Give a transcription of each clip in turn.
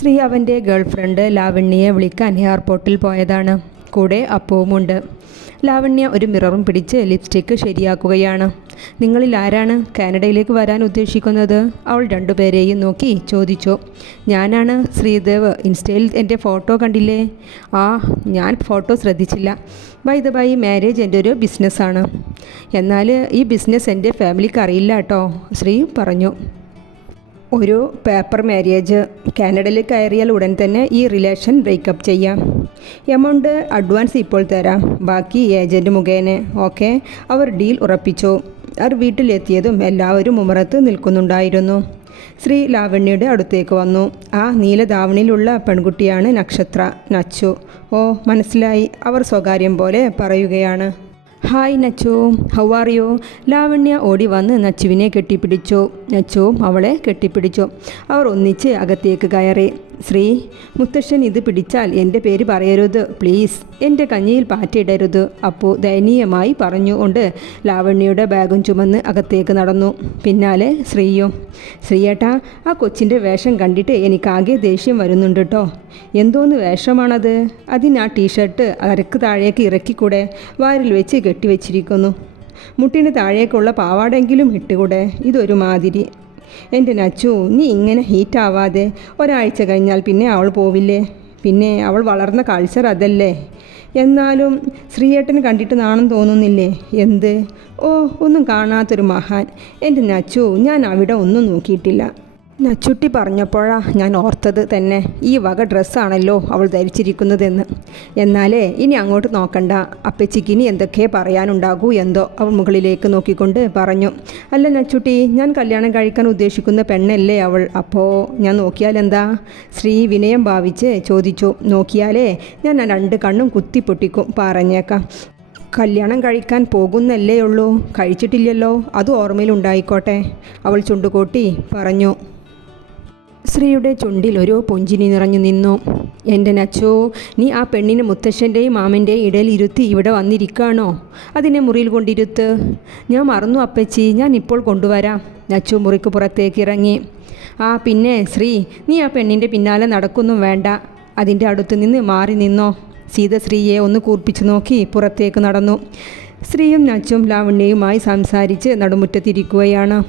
ശ്രീ അവൻ്റെ ഗേൾഫ്രണ്ട് ലാവണ്യയെ വിളിക്കാൻ എയർപോർട്ടിൽ പോയതാണ്. കൂടെ അപ്പവുമുണ്ട്. ലാവണ്യ ഒരു മിററും പിടിച്ച് ലിപ്സ്റ്റിക്ക് ശരിയാക്കുകയാണ്. നിങ്ങളിൽ ആരാണ് കാനഡയിലേക്ക് വരാൻ ഉദ്ദേശിക്കുന്നത്? അവൾ രണ്ടുപേരെയും നോക്കി ചോദിച്ചു. ഞാനാണ് ശ്രീദേവ്. ഇൻസ്റ്റയിൽ എൻ്റെ ഫോട്ടോ കണ്ടില്ലേ? ആ, ഞാൻ ഫോട്ടോ ശ്രദ്ധിച്ചില്ല. ബൈ ദ ബൈ, മാരേജ് എൻ്റെ ഒരു ബിസിനസ്സാണ്. എന്നാൽ ഈ ബിസിനസ് എൻ്റെ ഫാമിലിക്ക് അറിയില്ല കേട്ടോ, ശ്രീ പറഞ്ഞു. ഒരു പേപ്പർ മാരേജ്. കാനഡയിൽ കയറിയാൽ ഉടൻ തന്നെ ഈ റിലേഷൻ ബ്രേക്കപ്പ് ചെയ്യാം. എമൗണ്ട് അഡ്വാൻസ് ഇപ്പോൾ തരാം, ബാക്കി ഏജൻറ്റ് മുഖേന. ഓക്കെ, അവർ ഡീൽ ഉറപ്പിച്ചു. അവർ വീട്ടിലെത്തിയതും എല്ലാവരും ഉമ്മറത്ത് നിൽക്കുന്നുണ്ടായിരുന്നു. ശ്രീ ലാവണ്യയുടെ അടുത്തേക്ക് വന്നു. ആ നീലധാവണിയിലുള്ള പെൺകുട്ടിയാണ് നക്ഷത്ര, നച്ചു. ഓ, മനസ്സിലായി, അവർ സ്വകാര്യം പോലെ പറയുകയാണ്. Hi Nachchu, how are you? Lavanya ഓടി വന്ന് നച്ചുവിനെ കെട്ടിപ്പിടിച്ചു. നച്ചുവും അവളെ കെട്ടിപ്പിടിച്ചു. അവർ ഒന്നിച്ച് അകത്തേക്ക് കയറി. ശ്രീ, മുത്തശ്ശൻ ഇത് പിടിച്ചാൽ എൻ്റെ പേര് പറയരുത് പ്ലീസ്. എൻ്റെ കഞ്ഞിയിൽ പാറ്റയിടരുത്, അപ്പു ദയനീയമായി പറഞ്ഞുകൊണ്ട് ലാവണ്യയുടെ ബാഗും ചുമന്ന് അകത്തേക്ക് നടന്നു. പിന്നാലെ ശ്രീയും. ശ്രീയേട്ടാ, ആ കൊച്ചിൻ്റെ വേഷം കണ്ടിട്ട് എനിക്കാകെ ദേഷ്യം വരുന്നുണ്ട് കേട്ടോ. എന്തോന്ന് വേഷമാണത്? അതിന് ആ ടീഷർട്ട് അരക്ക് താഴേക്ക് ഇറക്കിക്കൂടെ? വാരിൽ വെച്ച് കെട്ടിവെച്ചിരിക്കുന്നു. മുട്ടിന് താഴേക്കുള്ള പാവാടെങ്കിലും ഇട്ടുകൂടെ? ഇതൊരു മാതിരി. എൻ്റെ നച്ചു, നീ ഇങ്ങനെ ഹീറ്റാവാതെ. ഒരാഴ്ച കഴിഞ്ഞാൽ പിന്നെ അവൾ പോവില്ലേ? പിന്നെ അവൾ വളർന്ന കൾച്ചർ അതല്ലേ. എന്നാലും ശ്രീയേട്ടന് കണ്ടിട്ട് നാണം തോന്നുന്നില്ലേ? എന്ത്? ഓ, ഒന്നും കാണാത്തൊരു മഹാൻ. എൻ്റെ നച്ചു, ഞാൻ അവിടെ ഒന്നും നോക്കിയിട്ടില്ല. നച്ചുട്ടി പറഞ്ഞപ്പോഴാണ് ഞാൻ ഓർത്തത് തന്നെ, ഈ വക ഡ്രസ്സാണല്ലോ അവൾ ധരിച്ചിരിക്കുന്നതെന്ന്. എന്നാലേ ഇനി അങ്ങോട്ട് നോക്കണ്ട, അപ്പച്ചിക്ക് ഇനി എന്തൊക്കെ പറയാനുണ്ടാകൂ എന്തോ, അവൾ മുകളിലേക്ക് നോക്കിക്കൊണ്ട് പറഞ്ഞു. അല്ല നച്ചുട്ടി, ഞാൻ കല്യാണം കഴിക്കാൻ ഉദ്ദേശിക്കുന്ന പെണ്ണല്ലേ അവൾ. അപ്പോൾ ഞാൻ നോക്കിയാലെന്താ? ശ്രീ വിനയം ഭാവിച്ച് ചോദിച്ചു. നോക്കിയാലേ ഞാൻ രണ്ട് കണ്ണും കുത്തിപ്പൊട്ടിക്കും, പറഞ്ഞേക്കാം. കല്യാണം കഴിക്കാൻ പോകുന്നല്ലേ ഉള്ളൂ, കഴിച്ചിട്ടില്ലല്ലോ, അത് ഓർമ്മയിലുണ്ടായിക്കോട്ടെ, അവൾ ചുണ്ടുകൂട്ടി പറഞ്ഞു. ശ്രീയുടെ ചുണ്ടിൽ ഒരു പുഞ്ചിരി നിറഞ്ഞു നിന്നു. എൻ്റെ നച്ചോ, നീ ആ പെണ്ണിനെ മുത്തശ്ശൻ്റെയും മാമൻ്റെയും ഇടയിൽ ഇരുത്തി ഇവിടെ വന്നിരിക്കുകയാണോ? അതിനെ മുറിയിൽ കൊണ്ടിരുത്ത്. ഞാൻ മറന്നു അപ്പച്ചി, ഞാൻ ഇപ്പോൾ കൊണ്ടുവരാം. നച്ചു മുറിക്ക് പുറത്തേക്ക് ഇറങ്ങി. ആ പിന്നെ ശ്രീ, നീ ആ പെണ്ണിൻ്റെ പിന്നാലെ നടക്കൊന്നും വേണ്ട, അതിൻ്റെ അടുത്ത് നിന്ന് മാറി നിന്നോ. സീത ശ്രീയെ ഒന്ന് കൂർപ്പിച്ചു നോക്കി പുറത്തേക്ക് നടന്നു. ശ്രീയും നച്ചും ലാവണ്യയുമായി സംസാരിച്ച് നടുമുറ്റത്തിരിക്കുകയാണ്.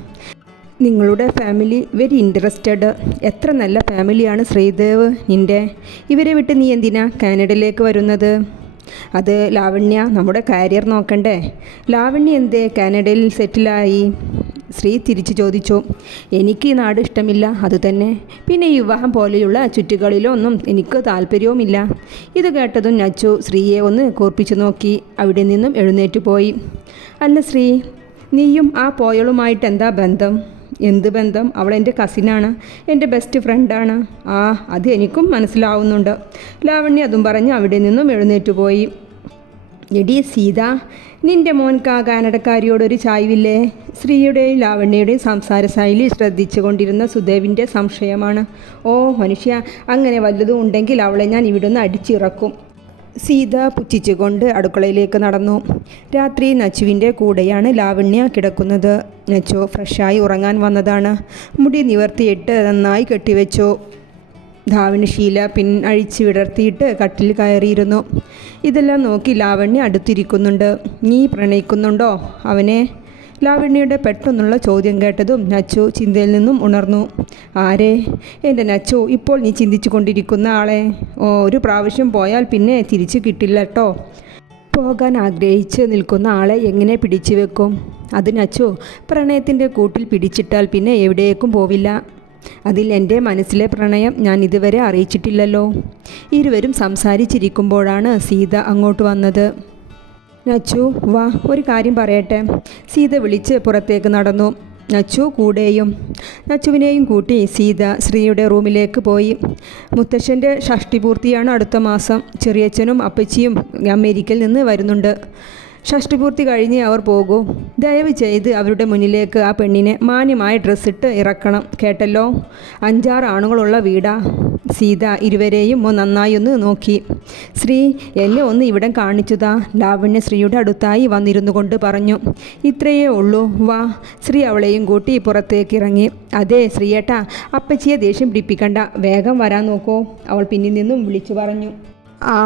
നിങ്ങളുടെ ഫാമിലി വെരി ഇൻട്രസ്റ്റഡ്. എത്ര നല്ല ഫാമിലിയാണ് ശ്രീദേവ് നിൻ്റെ. ഇവരെ വിട്ട് നീ എന്തിനാ കാനഡയിലേക്ക് വരുന്നത്? അത് ലാവണ്യ, നമ്മുടെ കാരിയർ നോക്കണ്ടേ. ലാവണ്യ എന്തേ കാനഡയിൽ സെറ്റിലായി? ശ്രീ തിരിച്ചു ചോദിച്ചു. എനിക്ക് ഈ നാട് ഇഷ്ടമില്ല, അതുതന്നെ. പിന്നെ ഈ വിവാഹം പോലെയുള്ള ചുറ്റുകളിലൊന്നും എനിക്ക് താല്പര്യവുമില്ല. ഇത് കേട്ടതും നച്ചു ശ്രീയെ ഒന്ന് കൂർപ്പിച്ചു നോക്കി. അവിടെ നിന്നും എഴുന്നേറ്റ് പോയി. അല്ല ശ്രീ, നീയും ആ പോയളുമായിട്ട് എന്താ ബന്ധം? എന്ത് ബന്ധം? അവൾ എൻ്റെ കസിനാണ്, എൻ്റെ ബെസ്റ്റ് ഫ്രണ്ടാണ്. ആ, അത് എനിക്കും മനസ്സിലാവുന്നുണ്ട്. ലാവണ്യ അതും പറഞ്ഞ് അവിടെ നിന്നും എഴുന്നേറ്റ് പോയി. എടി സീത, നിൻ്റെ മോൻക്ക് ആ കാനഡക്കാരിയോടൊരു ചായ്വില്ലേ? ശ്രീയുടെയും ലാവണ്യയുടെയും സംസാര ശൈലി ശ്രദ്ധിച്ചു കൊണ്ടിരുന്ന സുദേവിൻ്റെ സംശയമാണ്. ഓ മനുഷ്യ, അങ്ങനെ വല്ലതും ഉണ്ടെങ്കിൽ അവളെ ഞാൻ ഇവിടുന്ന് അടിച്ചിറക്കും. സീത പുച്ഛിച്ചുകൊണ്ട് അടുക്കളയിലേക്ക് നടന്നു. രാത്രി നച്ചുവിൻ്റെ കൂടെയാണ് ലാവണ്യ കിടക്കുന്നത്. നച്ചു ഫ്രഷായി ഉറങ്ങാൻ വന്നതാണ്. മുടി നിവർത്തിയിട്ട് നന്നായി കെട്ടിവെച്ചു. ധാവണിശീല അഴിച്ച് വിടർത്തിയിട്ട് കട്ടിൽ കയറിയിരുന്നു. ഇതെല്ലാം നോക്കി ലാവണ്യ അടുത്തിരിക്കുന്നുണ്ട്. നീ പ്രണയിക്കുന്നുണ്ടോ അവനെ? ലാവണ്യയുടെ പെട്ടെന്നുള്ള ചോദ്യം കേട്ടതും നച്ചു ചിന്തയിൽ നിന്നും ഉണർന്നു. ആരെ? എൻ്റെ നച്ചു, ഇപ്പോൾ നീ ചിന്തിച്ചു കൊണ്ടിരിക്കുന്ന ആളെ. ഓ, ഒരു പ്രാവശ്യം പോയാൽ പിന്നെ തിരിച്ചു കിട്ടില്ല കേട്ടോ. പോകാൻ ആഗ്രഹിച്ച് നിൽക്കുന്ന ആളെ എങ്ങനെ പിടിച്ചു വെക്കും? അത് നച്ചു, പ്രണയത്തിൻ്റെ കൂട്ടിൽ പിടിച്ചിട്ടാൽ പിന്നെ എവിടേക്കും പോവില്ല. അതിൽ എൻ്റെ മനസ്സിലെ പ്രണയം ഞാൻ ഇതുവരെ അറിയിച്ചിട്ടില്ലല്ലോ. ഇരുവരും സംസാരിച്ചിരിക്കുമ്പോഴാണ് സീത അങ്ങോട്ട് വന്നത്. നച്ചു വാ, ഒരു കാര്യം പറയട്ടെ. സീത വിളിച്ച് പുറത്തേക്ക് നടന്നു. നച്ചു കൂടെയും. നച്ചുവിനെയും കൂട്ടി സീത ശ്രീയുടെ റൂമിലേക്ക് പോയി. മുത്തശ്ശൻ്റെ ഷഷ്ടിപൂർത്തിയാണ് അടുത്ത മാസം. ചെറിയച്ഛനും അപ്പച്ചിയും അമേരിക്കയിൽ നിന്ന് വരുന്നുണ്ട്. ഷഷ്ടിപൂർത്തി കഴിഞ്ഞ് അവർ പോകൂ. ദയവ് ചെയ്ത് അവരുടെ മുന്നിലേക്ക് ആ പെണ്ണിനെ മാന്യമായ ഡ്രസ്സിട്ട് ഇറക്കണം, കേട്ടല്ലോ. 5-6 ആണുങ്ങളുള്ള വീടാ. സീത ഇരുവരെയും നന്നായി ഒന്ന് നോക്കി. ശ്രീ, എന്നെ ഒന്ന് ഇവിടം കാണിച്ചുതാ. ലാവണ്യ ശ്രീയുടെ അടുത്തായി വന്നിരുന്നു കൊണ്ട് പറഞ്ഞു. ഇത്രയേ ഉള്ളൂ, വാ. ശ്രീ അവളെയും കൂട്ടി പുറത്തേക്ക് ഇറങ്ങി. അതെ ശ്രീയേട്ടാ, അപ്പച്ചിയെ ദേഷ്യം പിടിപ്പിക്കണ്ട, വേഗം വരാൻ നോക്കൂ, അവൾ പിന്നിൽ നിന്നും വിളിച്ചു പറഞ്ഞു. ആ.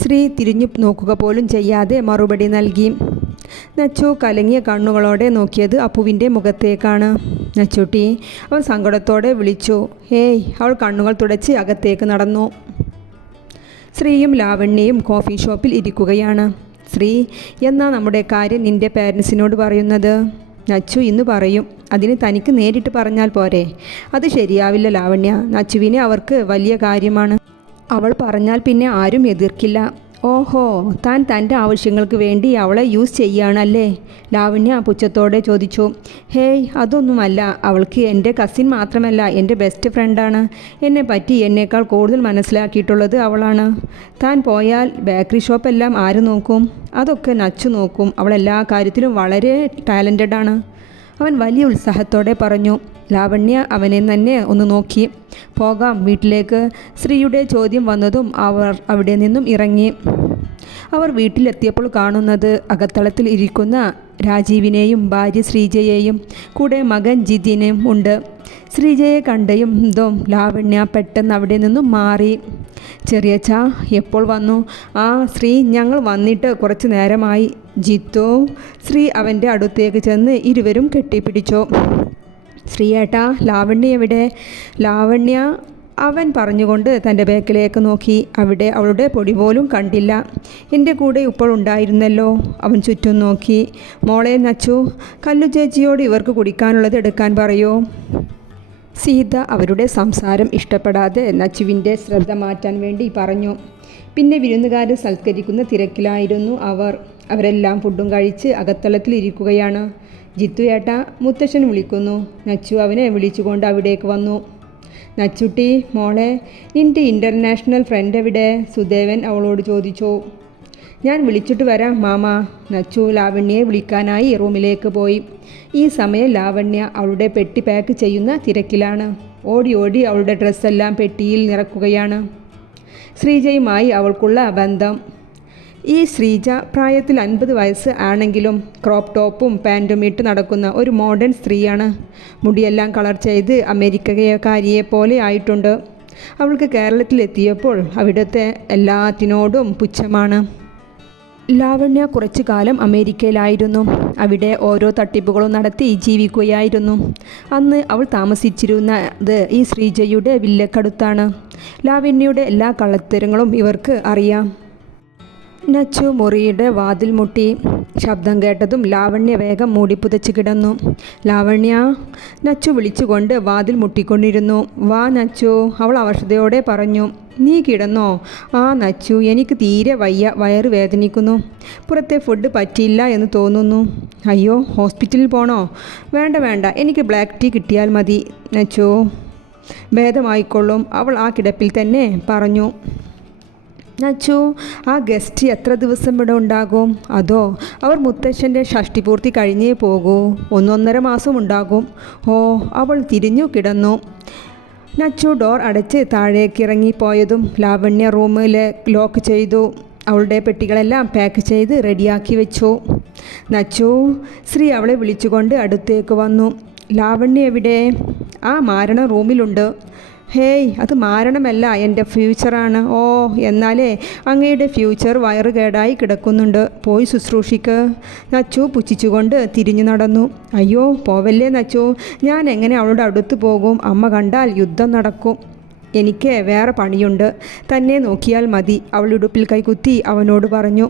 ശ്രീ തിരിഞ്ഞു നോക്കുക പോലും ചെയ്യാതെ മറുപടി നൽകി. നച്ചു കലങ്ങിയ കണ്ണുകളോടെ നോക്കിയത് അപ്പുവിൻ്റെ മുഖത്തേക്കാണ്. നച്ചുട്ടി, അവൻ സങ്കടത്തോടെ വിളിച്ചു. ഹേയ്. അവൾ കണ്ണുകൾ തുടച്ച് അകത്തേക്ക് നടന്നു. ശ്രീയും ലാവണ്യയും കോഫി ഷോപ്പിൽ ഇരിക്കുകയാണ്. ശ്രീ, എന്നാ നമ്മുടെ കാര്യം നിൻ്റെ പേരൻസിനോട് പറയുന്നത്? നച്ചു ഇന്ന് പറയും. അതിന് തനിക്ക് നേരിട്ട് പറഞ്ഞാൽ പോരെ? അത് ശരിയാവില്ല ലാവണ്യ. നച്ചുവിനെ അവർക്ക് വലിയ കാര്യമാണ്. അവൾ പറഞ്ഞാൽ പിന്നെ ആരും എതിർക്കില്ല. ഓഹോ, താൻ തൻ്റെ ആവശ്യങ്ങൾക്ക് വേണ്ടി അവളെ യൂസ് ചെയ്യുകയാണല്ലേ? ലാവണ്യ പുച്ഛത്തോടെ ചോദിച്ചു. ഹേയ്, അതൊന്നുമല്ല. അവൾക്ക് എൻ്റെ കസിൻ മാത്രമല്ല, എൻ്റെ ബെസ്റ്റ് ഫ്രണ്ടാണ്. എന്നെ പറ്റി എന്നേക്കാൾ കൂടുതൽ മനസ്സിലാക്കിയിട്ടുള്ളത് അവളാണ്. താൻ പോയാൽ ബേക്കറി ഷോപ്പെല്ലാം ആര് നോക്കും? അതൊക്കെ നച്ചു നോക്കും. അവൾ എല്ലാ കാര്യത്തിലും വളരെ ടാലൻറ്റഡാണ്, അവൻ വലിയ ഉത്സാഹത്തോടെ പറഞ്ഞു. ലാവണ്യ അവനെ തന്നെ ഒന്ന് നോക്കി. പോകാം വീട്ടിലേക്ക്. ശ്രീയുടെ ചോദ്യം വന്നതും അവർ അവിടെ നിന്നും ഇറങ്ങി. അവർ വീട്ടിലെത്തിയപ്പോൾ കാണുന്നത് അകത്തളത്തിൽ ഇരിക്കുന്ന രാജീവിനെയും ഭാര്യ ശ്രീജയെയും കൂടെ മകൻ ജിതിനും ഉണ്ട്. ശ്രീജയെ കണ്ടതും ലാവണ്യ പെട്ടെന്ന് അവിടെ നിന്നും മാറി. ചെറിയച്ഛ എപ്പോൾ വന്നു? ആ ശ്രീ, ഞങ്ങൾ വന്നിട്ട് കുറച്ച് നേരമായി. ജിത്തു. ശ്രീ അവൻ്റെ അടുത്തേക്ക് ചെന്ന് ഇരുവരും കെട്ടിപ്പിടിച്ചു. ശ്രീയേട്ടാ, ലാവണ്യ എവിടെ? ലാവണ്യ, അവൻ പറഞ്ഞുകൊണ്ട് തൻ്റെ ബാക്കിലേക്ക് നോക്കി. അവിടെ അവളുടെ പൊടി പോലും കണ്ടില്ല. എൻ്റെ കൂടെ ഇപ്പോൾ ഉണ്ടായിരുന്നല്ലോ. അവൻ ചുറ്റും നോക്കി. മോളെ നച്ചു, കല്ലു ചേച്ചിയോട് ഇവർക്ക് കുടിക്കാനുള്ളത് എടുക്കാൻ പറയൂ. സീത അവരുടെ സംസാരം ഇഷ്ടപ്പെടാതെ നച്ചുവിൻ്റെ ശ്രദ്ധ മാറ്റാൻ വേണ്ടി പറഞ്ഞു. പിന്നെ വിരുന്നുകാരെ സൽക്കരിക്കുന്ന തിരക്കിലായിരുന്നു അവർ. അവരെല്ലാം ഫുഡും കഴിച്ച് അകത്തളത്തിൽ ഇരിക്കുകയാണ്. ജിത്തു ഏട്ടാ, മുത്തശ്ശൻ വിളിക്കുന്നു. നച്ചു അവനെ വിളിച്ചുകൊണ്ട് അവിടേക്ക് വന്നു. നച്ചുട്ടി മോളെ, നിൻ്റെ ഇൻ്റർനാഷണൽ ഫ്രണ്ട് എവിടെ? സുദേവൻ അവളോട് ചോദിച്ചു. ഞാൻ വിളിച്ചിട്ട് വരാം മാമ. നച്ചു ലാവണ്യയെ വിളിക്കാനായി റൂമിലേക്ക് പോയി. ഈ സമയം ലാവണ്യ അവളുടെ പെട്ടി പാക്ക് ചെയ്യുന്ന തിരക്കിലാണ്. ഓടി ഓടി അവളുടെ ഡ്രസ്സെല്ലാം പെട്ടിയിൽ നിറക്കുകയാണ്. ശ്രീജയുമായി അവൾക്കുള്ള ബന്ധം. ഈ ശ്രീജ പ്രായത്തിൽ 50 വയസ്സ് ആണെങ്കിലും ക്രോപ്പ് ടോപ്പും പാൻറ്റും ഇട്ട് നടക്കുന്ന ഒരു മോഡേൺ സ്ത്രീയാണ്. മുടിയെല്ലാം കളർ ചെയ്ത് അമേരിക്കക്കാരിയെ പോലെ ആയിട്ടുണ്ട്. അവൾക്ക് കേരളത്തിലെത്തിയപ്പോൾ അവിടുത്തെ എല്ലാത്തിനോടും പുച്ഛമാണ്. ലാവണ്യ കുറച്ചു കാലം അമേരിക്കയിലായിരുന്നു. അവിടെ ഓരോ തട്ടിപ്പുകളും നടത്തി ജീവിക്കുകയായിരുന്നു. അന്ന് അവൾ താമസിച്ചിരുന്നത് ഈ ശ്രീജയുടെ വില്ലക്കടുത്താണ്. ലാവണ്യയുടെ എല്ലാ കള്ളത്തരങ്ങളും ഇവർക്ക് അറിയാം. നച്ചു മുറിയുടെ വാതിൽ മുട്ടി. ശബ്ദം കേട്ടതും ലാവണ്യ വേഗം മൂടിപ്പുതച്ച് കിടന്നു. ലാവണ്യ, നച്ചു വിളിച്ചുകൊണ്ട് വാതിൽ മുട്ടിക്കൊണ്ടിരുന്നു. വാ നച്ചു, അവൾ അവശതയോടെ പറഞ്ഞു. നീ കിടന്നോ? ആ നച്ചു, എനിക്ക് തീരെ വയ്യ, വയറ് വേദനിക്കുന്നു. പുറത്തെ ഫുഡ് പറ്റിയില്ല എന്ന് തോന്നുന്നു. അയ്യോ, ഹോസ്പിറ്റലിൽ പോണോ? വേണ്ട വേണ്ട, എനിക്ക് ബ്ലാക്ക് ടീ കിട്ടിയാൽ മതി. നച്ചു, ഭേദമായിക്കൊള്ളും, അവൾ ആ കിടപ്പിൽ തന്നെ പറഞ്ഞു. നച്ചു, ആ ഗസ്റ്റ് എത്ര ദിവസം ഇവിടെ ഉണ്ടാകും? അതോ അവർ മുത്തശ്ശൻ്റെ ഷഷ്ടിപൂർത്തി കഴിഞ്ഞേ പോകൂ? 1.5 മാസം ഉണ്ടാകും. ഓ, അവൾ തിരിഞ്ഞു കിടന്നു. നച്ചു ഡോർ അടച്ച് താഴേക്കിറങ്ങിപ്പോയതും ലാവണ്യ റൂമിൽ ലോക്ക് ചെയ്തു. അവളുടെ പെട്ടികളെല്ലാം പാക്ക് ചെയ്ത് റെഡിയാക്കി വെച്ചു. നച്ചു, ശ്രീ അവളെ വിളിച്ചുകൊണ്ട് അടുത്തേക്ക് വന്നു. ലാവണ്യ എവിടെ? ആ മാരണ റൂമിലുണ്ട്. ഹേയ്, അത് മാരണമല്ല, എൻ്റെ ഫ്യൂച്ചറാണ്. ഓ, എന്നാലേ അങ്ങയുടെ ഫ്യൂച്ചർ വയറ് കേടായി കിടക്കുന്നുണ്ട്, പോയി ശുശ്രൂഷിക്ക്. നച്ചു പുച്ഛിച്ചുകൊണ്ട് തിരിഞ്ഞു നടന്നു. അയ്യോ, പോവല്ലേ നച്ചു, ഞാൻ എങ്ങനെ അവളുടെ അടുത്ത് പോകും? അമ്മ കണ്ടാൽ യുദ്ധം നടക്കും. എനിക്ക് വേറെ പണിയുണ്ട്, തന്നെ നോക്കിയാൽ മതി. അവൾ ഇടുപ്പിൽ കൈകുത്തി അവനോട് പറഞ്ഞു.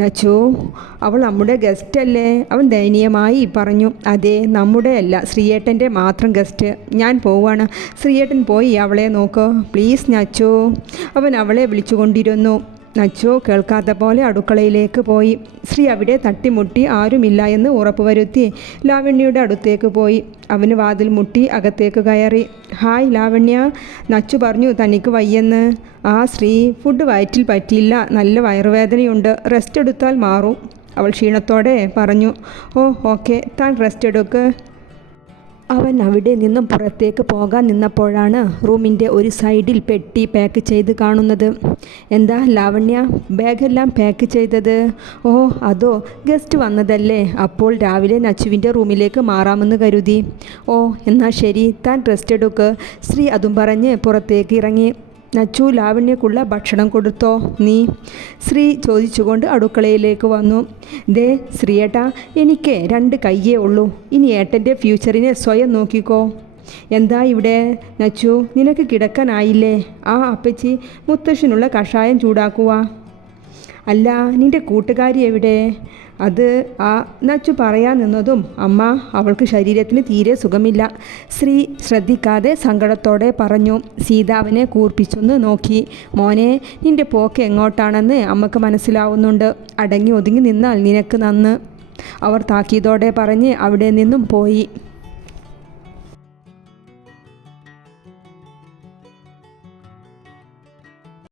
നച്ചു, അവൾ നമ്മുടെ ഗസ്റ്റ് അല്ലേ? അവൻ ദയനീയമായി പറഞ്ഞു. അതെ, നമ്മുടെ അല്ല, ശ്രീയേട്ടൻ്റെ മാത്രം ഗസ്റ്റ്. ഞാൻ പോവാണ്. ശ്രീയേട്ടൻ പോയി അവളെ നോക്ക് പ്ലീസ് നച്ചു. അവൻ അവളെ വിളിച്ചുകൊണ്ടിരുന്നു. നച്ചു കേൾക്കാത്ത പോലെ അടുക്കളയിലേക്ക് പോയി. ശ്രീ അവിടെ തട്ടിമുട്ടി ആരുമില്ല എന്ന് ഉറപ്പുവരുത്തി ലാവണ്യയുടെ അടുത്തേക്ക് പോയി. അവന് വാതിൽ മുട്ടി അകത്തേക്ക് കയറി. ഹായ് ലാവണ്യ, നച്ചു പറഞ്ഞു തനിക്ക് വയ്യെന്ന്. ആ ശ്രീ, ഫുഡ് വയറ്റിൽ പറ്റിയില്ല, നല്ല വയറുവേദനയുണ്ട്, റെസ്റ്റ് എടുത്താൽ മാറും. അവൾ ക്ഷീണത്തോടെ പറഞ്ഞു. ഓ ഓക്കെ, താൻ റെസ്റ്റ് എടുക്ക്. അവൻ അവിടെ നിന്നും പുറത്തേക്ക് പോകാൻ നിന്നപ്പോഴാണ് റൂമിൻ്റെ ഒരു സൈഡിൽ പെട്ടി പാക്ക് ചെയ്ത് കാണുന്നത്. എന്താ ലാവണ്യ, ബാഗെല്ലാം പാക്ക് ചെയ്തത്? ഓ അതോ, ഗസ്റ്റ് വന്നതല്ലേ, അപ്പോൾ രാവിലെ നച്ചുവിൻ്റെ റൂമിലേക്ക് മാറാമെന്ന് കരുതി. ഓ എന്നാൽ ശരി, താൻ റെസ്റ്റ് എടുക്ക്. ശ്രീ അതും പറഞ്ഞ് പുറത്തേക്ക് ഇറങ്ങി. നച്ചു, ലാവണ്യക്കുള്ള ഭക്ഷണം കൊടുത്തോ നീ? ശ്രീ ചോദിച്ചുകൊണ്ട് അടുക്കളയിലേക്ക് വന്നു. ദേ ശ്രീയേട്ടാ, എനിക്ക് 2 കയ്യേ ഉള്ളൂ. ഇനി ഏട്ടൻ്റെ ഫ്യൂച്ചറിനെ സ്വയം നോക്കിക്കോ. എന്താ ഇവിടെ നച്ചു, നിനക്ക് കിടക്കാനായില്ലേ? ആ അപ്പച്ചി, മുത്തശ്ശനുള്ള കഷായം ചൂടാക്കുക. അല്ല, നിൻ്റെ കൂട്ടുകാരി എവിടെ? അത് ആ നച്ചു പറയാൻ നിന്നതും അമ്മ, അവൾക്ക് ശരീരത്തിന് തീരെ സുഖമില്ല. ശ്രീ ശ്രദ്ധിക്കാതെ സങ്കടത്തോടെ പറഞ്ഞു. സീത അവനെ കൂർപ്പിച്ചൊന്ന് നോക്കി. മോനെ, നിൻ്റെ പോക്ക് എങ്ങോട്ടാണെന്ന് അമ്മക്ക് മനസ്സിലാവുന്നുണ്ട്. അടങ്ങി ഒതുങ്ങി നിന്നാൽ നിനക്ക് നന്ന്. അവർ താക്കീതോടെ പറഞ്ഞ് അവിടെ നിന്നും പോയി.